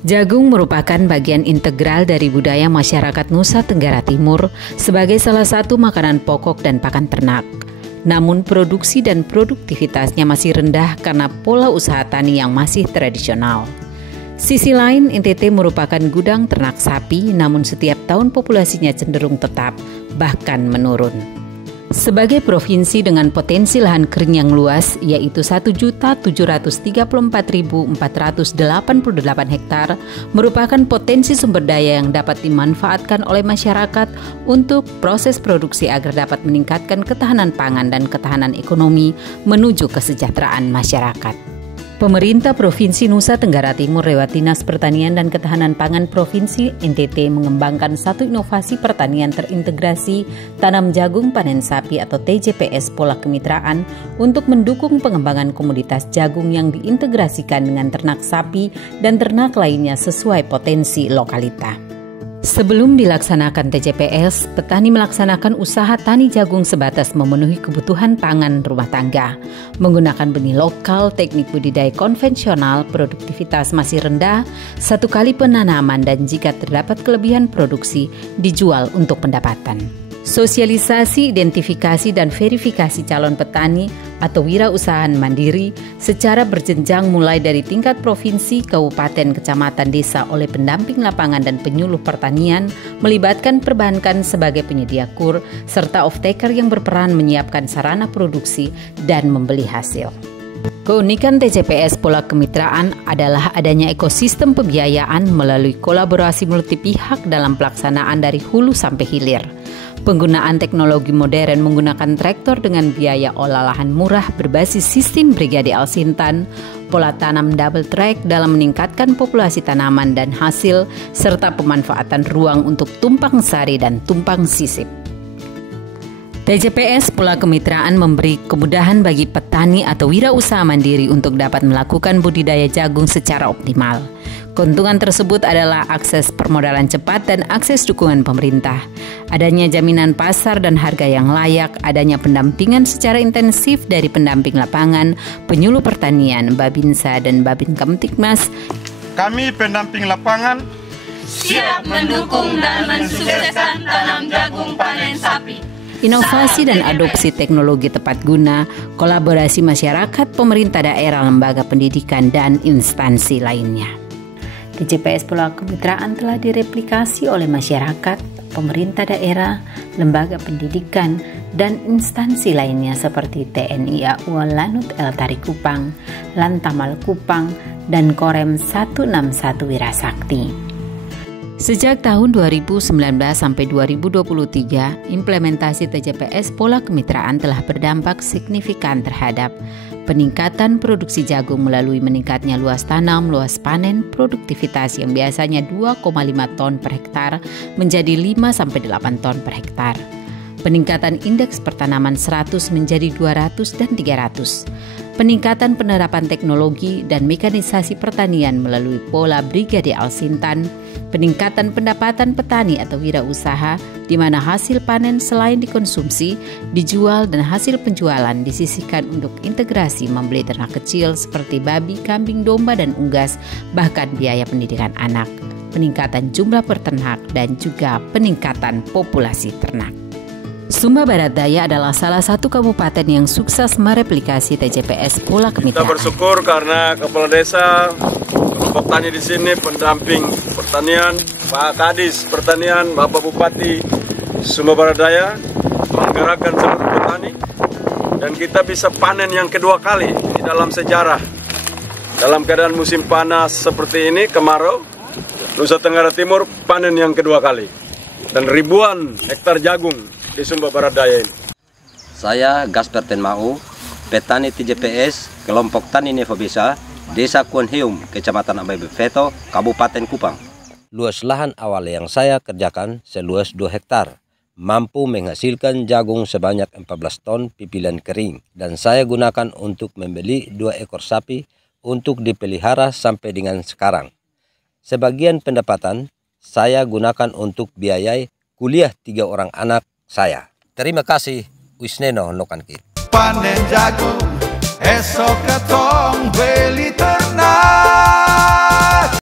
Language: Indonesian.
Jagung merupakan bagian integral dari budaya masyarakat Nusa Tenggara Timur sebagai salah satu makanan pokok dan pakan ternak. Namun produksi dan produktivitasnya masih rendah karena pola usaha tani yang masih tradisional. Sisi lain, NTT merupakan gudang ternak sapi, namun setiap tahun populasinya cenderung tetap, bahkan menurun. Sebagai provinsi dengan potensi lahan kering yang luas, yaitu 1.734.488 hektar, merupakan potensi sumber daya yang dapat dimanfaatkan oleh masyarakat untuk proses produksi agar dapat meningkatkan ketahanan pangan dan ketahanan ekonomi menuju kesejahteraan masyarakat. Pemerintah Provinsi Nusa Tenggara Timur lewat Dinas Pertanian dan Ketahanan Pangan Provinsi NTT mengembangkan satu inovasi pertanian terintegrasi tanam jagung panen sapi atau TJPS pola kemitraan untuk mendukung pengembangan komoditas jagung yang diintegrasikan dengan ternak sapi dan ternak lainnya sesuai potensi lokalita. Sebelum dilaksanakan TJPS, petani melaksanakan usaha tani jagung sebatas memenuhi kebutuhan pangan rumah tangga. Menggunakan benih lokal, teknik budidaya konvensional, produktivitas masih rendah, satu kali penanaman dan jika terdapat kelebihan produksi, dijual untuk pendapatan. Sosialisasi, identifikasi, dan verifikasi calon petani atau wirausahaan mandiri secara berjenjang mulai dari tingkat provinsi, kabupaten, kecamatan, desa oleh pendamping lapangan dan penyuluh pertanian melibatkan perbankan sebagai penyedia kur serta off-taker yang berperan menyiapkan sarana produksi dan membeli hasil. Keunikan TJPS pola kemitraan adalah adanya ekosistem pembiayaan melalui kolaborasi multipihak dalam pelaksanaan dari hulu sampai hilir. Penggunaan teknologi modern menggunakan traktor dengan biaya olah lahan murah berbasis sistem Brigade Alsintan, pola tanam double track dalam meningkatkan populasi tanaman dan hasil, serta pemanfaatan ruang untuk tumpang sari dan tumpang sisip. TJPS pola kemitraan memberi kemudahan bagi petani atau wirausaha mandiri untuk dapat melakukan budidaya jagung secara optimal. Keuntungan tersebut adalah akses permodalan cepat dan akses dukungan pemerintah, adanya jaminan pasar dan harga yang layak, adanya pendampingan secara intensif dari pendamping lapangan, penyuluh pertanian, Babinsa dan Babin Kamtibmas. Kami pendamping lapangan siap mendukung dan mensukseskan tanam jagung panen sapi. Inovasi dan adopsi teknologi tepat guna, kolaborasi masyarakat, pemerintah daerah, lembaga pendidikan, dan instansi lainnya. TJPS pola kemitraan telah direplikasi oleh masyarakat, pemerintah daerah, lembaga pendidikan, dan instansi lainnya seperti TNI AU Lanut El Tari Kupang, Lantamal Kupang, dan Korem 161 Wirasakti. Sejak tahun 2019 sampai 2023, implementasi TJPS pola kemitraan telah berdampak signifikan terhadap peningkatan produksi jagung melalui meningkatnya luas tanam, luas panen, produktivitas yang biasanya 2,5 ton per hektar menjadi 5-8 ton per hektar. Peningkatan indeks pertanaman 100 menjadi 200 dan 300. Peningkatan penerapan teknologi dan mekanisasi pertanian melalui pola Brigade Alsintan, peningkatan pendapatan petani atau wirausaha di mana hasil panen selain dikonsumsi, dijual dan hasil penjualan disisihkan untuk integrasi membeli ternak kecil seperti babi, kambing, domba, dan unggas, bahkan biaya pendidikan anak, peningkatan jumlah peternak, dan juga peningkatan populasi ternak. Sumba Barat Daya adalah salah satu kabupaten yang sukses mereplikasi TJPS pola kemitraan. Kita bersyukur karena Kepala Desa, kelompok tani di sini, pendamping pertanian, Pak Kadis Pertanian, Bapak Bupati Sumba Barat Daya menggerakkan seluruh petani dan kita bisa panen yang kedua kali di dalam sejarah. Dalam keadaan musim panas seperti ini, kemarau, Nusa Tenggara Timur panen yang kedua kali dan ribuan hektar jagung di Sumba Barat Daya ini. Saya Gasper Tenmau, petani TJPS, kelompok tani Nefobisa, Desa Kuanheum, Kecamatan Ambai Befeto, Kabupaten Kupang. Luas lahan awal yang saya kerjakan seluas 2 hektar, mampu menghasilkan jagung sebanyak 14 ton pipilan kering, dan saya gunakan untuk membeli 2 ekor sapi untuk dipelihara sampai dengan sekarang. Sebagian pendapatan saya gunakan untuk biayai kuliah 3 orang anak saya. Terima kasih, Wisneno Nokankit. Panen jagung, esok ketong beli